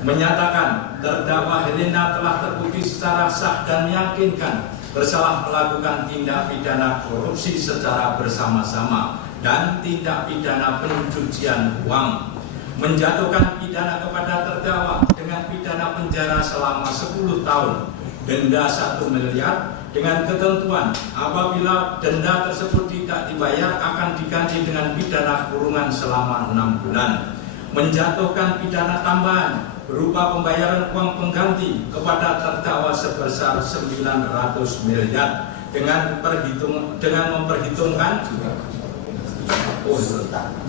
menyatakan terdakwa Helena telah terbukti secara sah dan meyakinkan bersalah melakukan tindak pidana korupsi secara bersama-sama dan tindak pidana pencucian uang, menjatuhkan pidana kepada terdakwa dengan pidana penjara selama 10 tahun, denda 1 miliar dengan ketentuan apabila denda tersebut tidak dibayar akan diganti dengan pidana kurungan selama 6 bulan, menjatuhkan pidana tambahan berupa pembayaran uang pengganti kepada terdakwa sebesar 900 miliar dengan memperhitungkan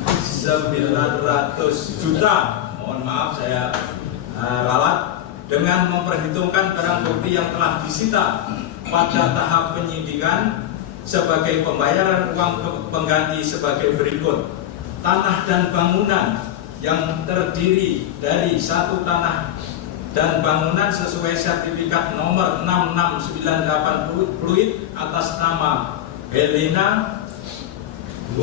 900 juta, mohon maaf saya ralat, dengan memperhitungkan barang bukti yang telah disita pada tahap penyidikan sebagai pembayaran uang pengganti sebagai berikut: tanah dan bangunan yang terdiri dari satu tanah dan bangunan sesuai sertifikat nomor 6698 Pluit atas nama Helena. 2.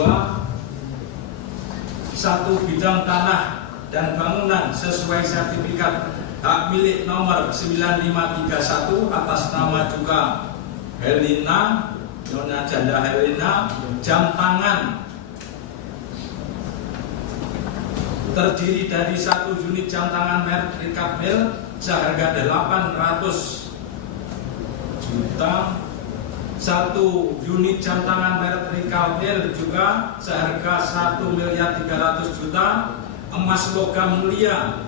Satu bidang tanah dan bangunan sesuai sertifikat hak milik nomor 9531 atas nama juga Helena, Nyonya Janda Helena, jam tangan terdiri dari satu unit jam tangan merek Rikat Mill seharga 800 juta, satu unit jam tangan merek Rikat Mill juga seharga 1.300.000.000, emas logam mulia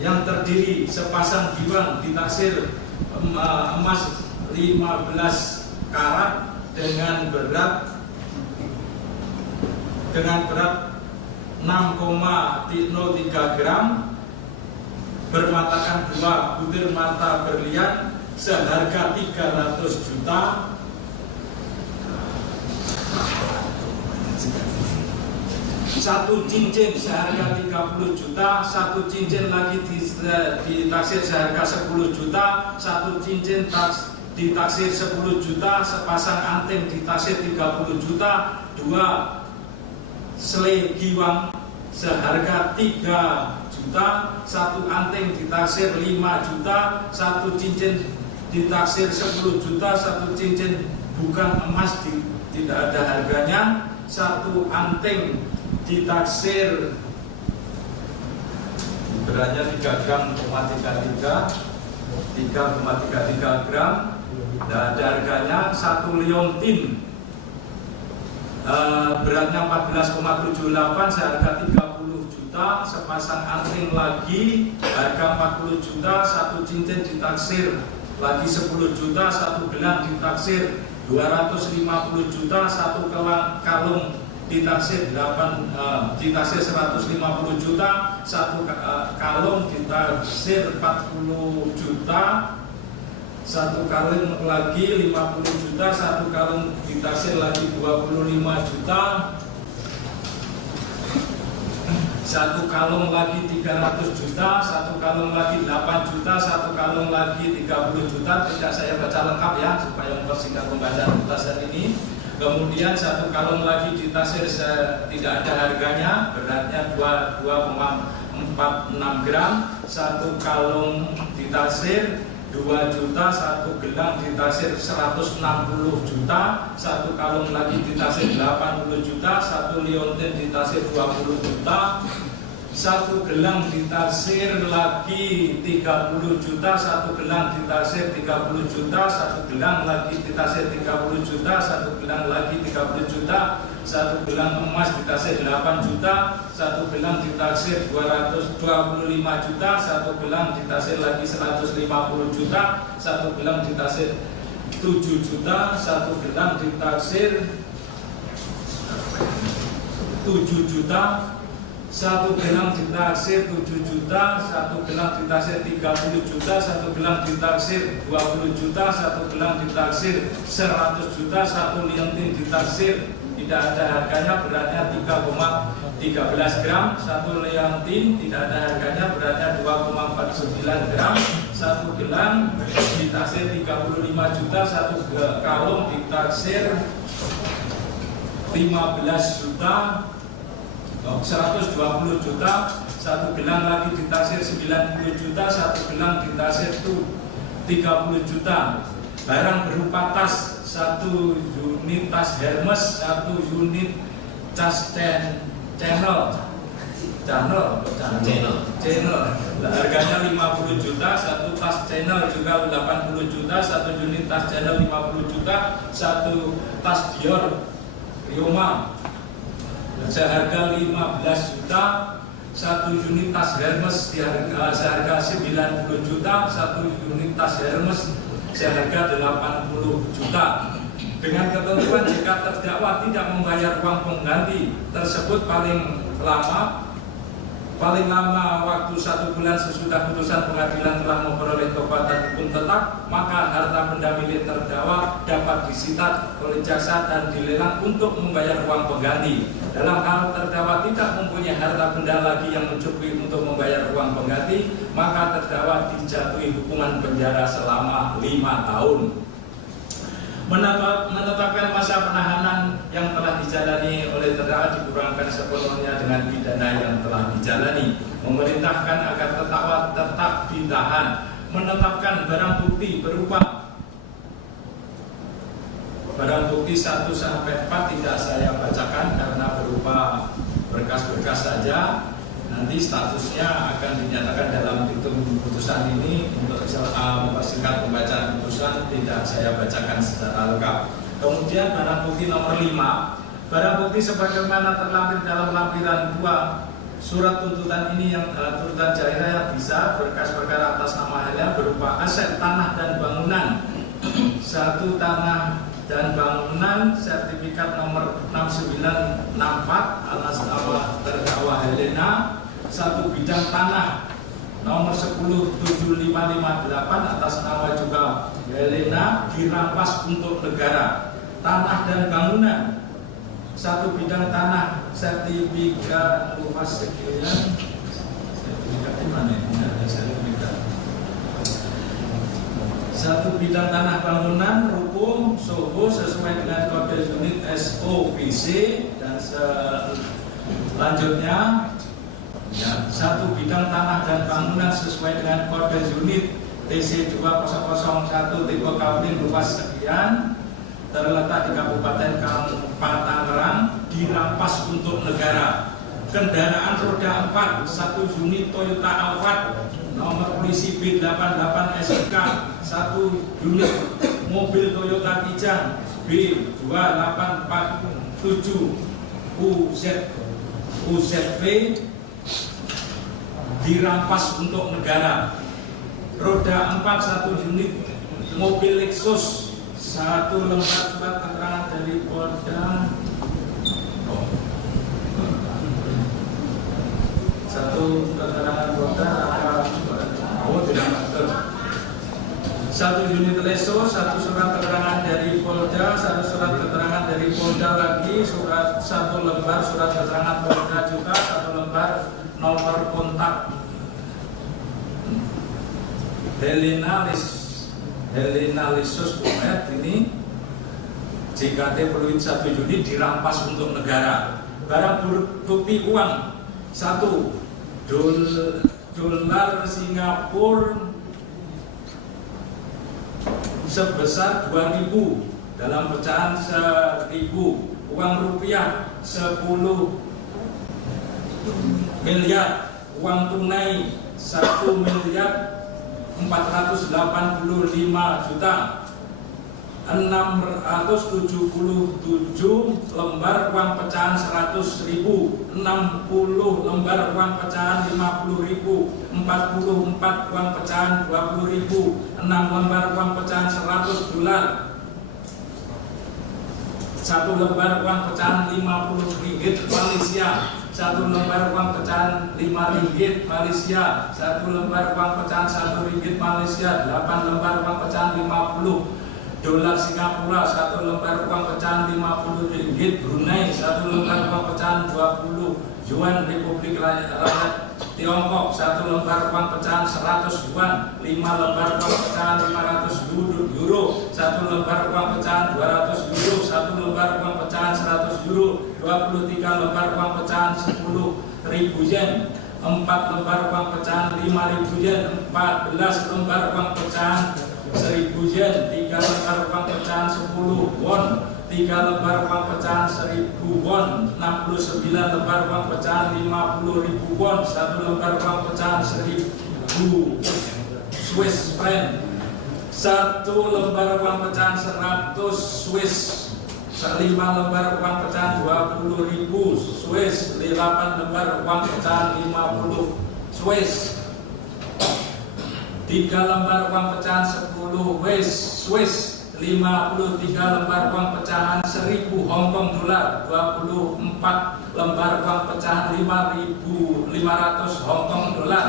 yang terdiri sepasang giwang ditaksir emas 15 karat dengan berat 6,03 gram, bermatakan 2 butir mata berlian seharga 300 juta, satu cincin seharga 30 juta, satu cincin lagi ditaksir seharga 10 juta, satu cincin ditaksir 10 juta, sepasang anting ditaksir 30 juta, 2 selai giwang seharga 3 juta, satu anting ditaksir 5 juta, satu cincin ditaksir 10 juta, satu cincin bukan emas tidak ada harganya, satu anting ditaksir beratnya 3 gram, 3,33 gram, tidak ada harganya, satu liontin beratnya 14,78 seharga 30 juta, sepasang anting lagi harga 40 juta, satu cincin ditaksir lagi 10 juta, satu gelang ditaksir 250 juta, satu kalung ditaksir 150 juta, satu kalung ditaksir 40 juta, satu kalung lagi 50 juta, satu kalung ditaksir lagi 25 juta, satu kalung lagi 300 juta, satu kalung lagi 8 juta, satu kalung lagi 30 juta. Tidak saya baca lengkap ya supaya mempersingkat pembacaan petasan ini. Kemudian satu kalung lagi ditaksir tidak ada harganya, beratnya 2,46 gram, satu kalung ditaksir 2 juta, satu gelang ditaksir 160 juta, satu kalung lagi ditaksir 80 juta, satu liontin ditaksir 20 juta, satu gelang ditaksir lagi 30 juta, satu gelang ditaksir 30 juta, satu gelang lagi ditaksir 30 juta, satu gelang lagi 30 juta, satu gelang emas ditaksir 8 juta, satu gelang ditaksir 225 juta, satu gelang ditaksir lagi 150 juta, satu gelang ditaksir 7 juta, satu gelang ditaksir 7 juta, satu gelang ditaksir 7 juta, satu gelang ditaksir 30 juta, satu gelang ditaksir 20 juta, satu gelang ditaksir 100 juta, satu liontin ditaksir tidak ada harganya, beratnya 3,13 gram, satu liontin tidak ada harganya, beratnya 2,49 gram, satu gelang ditaksir 35 juta, satu kalung ditaksir 15 juta, 120 juta, satu gelang lagi ditaksir 90 juta, satu gelang ditaksir itu 30 juta. Barang berupa tas, satu unit tas Hermes, satu unit tas channel, harganya 50 juta, satu tas channel juga 80 juta, satu unit tas channel 50 juta, satu tas Dior Rioma seharga 15 juta, satu unit tas Hermes seharga 90 juta, satu unit tas Hermes seharga 80 juta. Dengan ketentuan jika terdakwa tidak membayar uang pengganti tersebut paling lama waktu 1 bulan sesudah putusan pengadilan telah memperoleh kekuatan hukum tetap, maka harta benda milik terdakwa dapat disita oleh jaksa dan dilelang untuk membayar uang pengganti. Dalam hal terdakwa tidak mempunyai harta benda lagi yang mencukupi untuk membayar uang pengganti, maka terdakwa dijatuhi hukuman penjara selama 5 tahun. Menetapkan masa penahanan yang telah dijalani oleh terdakwa dikurangkan sepenuhnya dengan pidana yang telah dijalani. Memerintahkan agar terdakwa tetap ditahan. Menetapkan barang bukti berupa barang bukti 1 sampai 4 tidak saya bacakan karena berupa berkas-berkas saja. Nanti statusnya akan dinyatakan dalam petitum putusan ini. Untuk mempersingkat pembacaan putusan tidak saya bacakan secara lengkap. Kemudian barang bukti nomor 5, barang bukti sebagaimana terlampir dalam lampiran 2 surat tuntutan ini yang tuntutan jaya bisa berkas perkara atas nama Helia berupa aset tanah dan bangunan, 1 tanah dan bangunan sertifikat nomor 6964 atas nama terdakwa Helena, 1 bidang tanah nomor 107558 atas nama juga Helena dirampas untuk negara. Tanah dan bangunan, 1 bidang tanah sertifikat luas sekian, sertifikat di mana ini ada sertifikat. 1 bidang tanah bangunan ruko Soho sesuai dengan kode unit SOBC, dan selanjutnya ya, 1 bidang tanah dan bangunan sesuai dengan kode unit TC 2001 tipe Kabupaten luas sekian, terletak di Kabupaten Tangerang, dirampas untuk negara. Kendaraan roda 4, 1 unit Toyota Alphard nomor polisi B88 SK, 1 unit mobil Toyota Kijang B2847 UZV dirampas untuk negara. Roda 4, 1 unit mobil Lexus, 1 lembar surat keterangan dari Polda, 1 keterangan Polda satu unit leso, 1 surat keterangan dari Polda, 1 surat keterangan dari Polda lagi, 1 lembar surat keterangan Polda juga, 1 lembar nomor kontak Helena Lisus Bumet ini JKT Peluit 1 Juni dirampas untuk negara. Barang bukti uang, 1 dolar Singapura sebesar 2.000 dalam pecahan 1.000, uang rupiah 10 miliar, uang tunai 1.485 juta, 677 lembar uang pecahan 100.000, 60 lembar uang pecahan 50.000, 44 uang pecahan 20.000, 6 lembar uang pecahan 100 dolar, 1 lembar uang pecahan 50 ringgit Malaysia, 1 lembar uang pecahan 5 ringgit Malaysia, 1 lembar uang pecahan 1 ringgit Malaysia, 8 lembar uang pecahan 50 dolar Singapura, 1 lembar uang pecahan 50 ringgit Brunei, 1 lembar uang pecahan 20 yuan Republik Rakyat Tiongkok, 1 lembar uang pecahan 100 yuan, 5 lembar uang pecahan 500 euro, 1 lembar uang pecahan 200 euro, 1 lembar uang pecahan 100 euro, 23 lembar uang pecahan 10.000 yen, 4 lembar uang pecahan 5.000 yen, 14 lembar uang pecahan 1.000 yen, 3 lembar uang pecahan 10 won, 3 lembar uang pecahan 1.000 won, 69 lembar uang pecahan 50.000 won, 1 lembar uang pecahan 1.000 Swiss franc, 1 lembar uang pecahan 100 Swiss, 5 lembar uang pecahan 20.000 Swiss, 8 lembar uang pecahan 50 Swiss, 3 lembar uang pecahan 10 Swiss, 53 lembar uang pecahan 1.000 Hong Kong dolar, 24 lembar uang pecahan 5.500 Hong Kong dolar,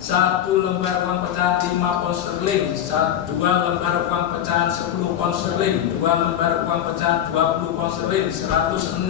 1 lembar uang pecahan 5 pound sterling, 2 lembar uang pecahan 10 pound sterling, 2 lembar uang pecahan 20 pound sterling, 106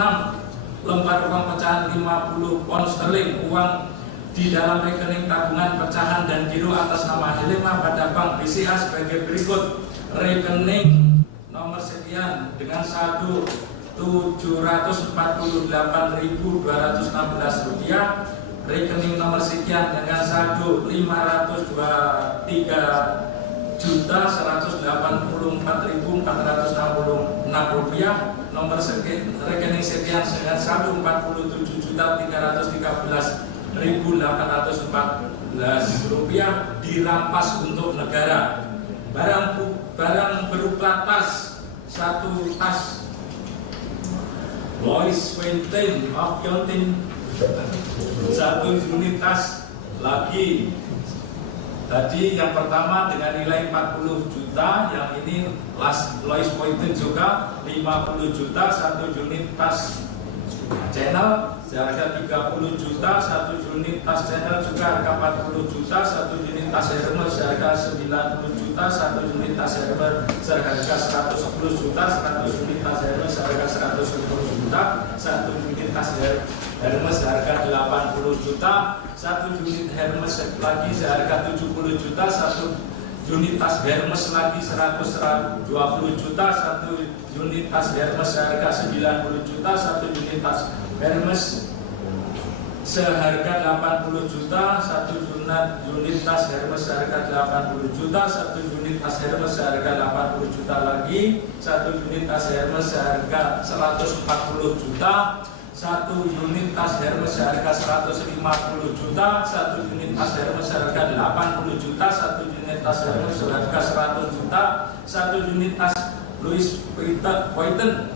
lembar uang pecahan 50 pound sterling, uang di dalam rekening tabungan pecahan dan giro atas nama Helena pada Bank BCA sebagai berikut. Rekening nomor sekian dengan saldo Rp748.216, rekening nomor sekian dengan saldo Rp503.184.466, nomor rekening sekian dengan saldo Rp47.314.814 dirampas untuk negara. Barang berupa tas, 1 tas Louis Vuitton of Yontin, 1 unit tas lagi. Tadi yang pertama dengan nilai 40 juta, yang ini Louis Vuitton juga 50 juta, 1 unit tas Chanel seharga 30 juta, 1 unit tas Chanel juga harga 40 juta, 1 unit tas Hermes seharga 90 juta, 1 unit tas Hermes seharga 110 juta, 1 unit tas Hermes seharga 110 juta, 1 unit tas Hermes seharga 80 juta, 1 unit Hermes lagi seharga 70 juta, 1 unit tas Hermes lagi 120 juta, 1 unit tas Hermes seharga 90 juta, 1 unit tas Hermes seharga 80 juta, 1 unit tas Hermes seharga 80 juta, 1 unit tas Hermes seharga 80 juta lagi, 1 unit tas Hermes seharga 140 juta, 1 unit tas Hermes seharga 150 juta, 1 unit tas Hermes seharga 80 juta, 1 unit tas Hermes seharga 100 juta, 1 unit tas Louis Vuitton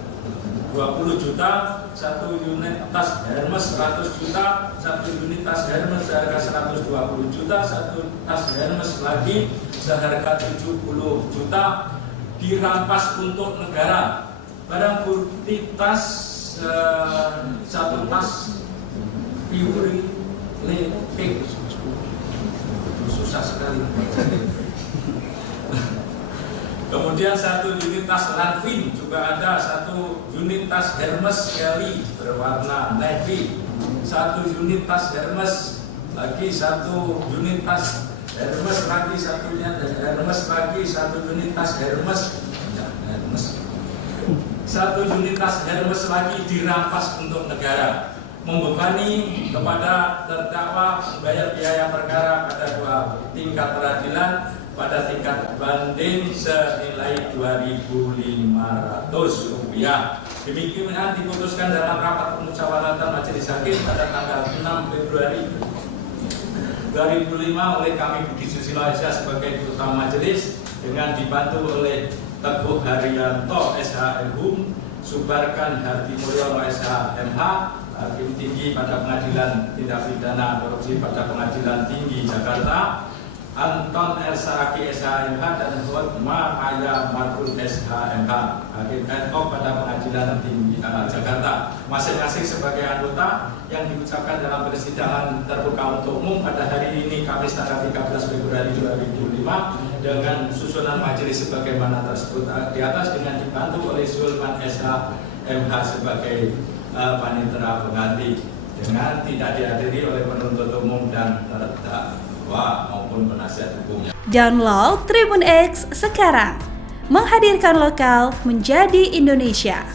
20 juta, 1 unit tas Hermes 100 juta, 1 unit tas Hermes seharga 120 juta, 1 tas Hermes lagi seharga 70 juta dirampas untuk negara. Barang bukti tas, 1 tas Puri Lepik, susah sekali. Kemudian 1 unit tas Lanvin juga ada, 1 unit tas Hermes Kelly berwarna navy, 1 unit tas Hermes lagi, 1 unit tas Hermes lagi, 1 unit Hermes lagi, 1 unit tas Hermes, 1 unit tas Hermes lagi dirampas untuk negara, membebani kepada terdakwa membayar biaya perkara pada 2 tingkat peradilan pada tingkat banding senilai Rp2.500. Demikian diputuskan dalam rapat pemusyawaratan majelis hakim pada tanggal 6 Februari 2005 oleh kami Budi Susilo SH sebagai ketua majelis dengan dibantu oleh Teguh Haryanto SH.M.Hum, Subarkan Hardi Mulyono SH.M.H, Hakim Tinggi pada Pengadilan Tindak Pidana Korupsi pada Pengadilan Tinggi Jakarta, Anton R. Saraki SH.M.H dan Hotma Aya Markun SH.M.H, Hakim NO pada Pengadilan Tinggi Jakarta, masing-masing sebagai anggota yang diucapkan dalam persidangan terbuka untuk umum pada hari ini Kamis tanggal 13 Februari 2005 dengan susunan majelis sebagaimana tersebut di atas dengan dibantu oleh Sulman SH.M.H sebagai panitera pengganti dengan tidak dihadiri oleh penuntut umum dan terdakwa maupun penasihat hukumnya. Download Tribun X sekarang, menghadirkan lokal menjadi Indonesia.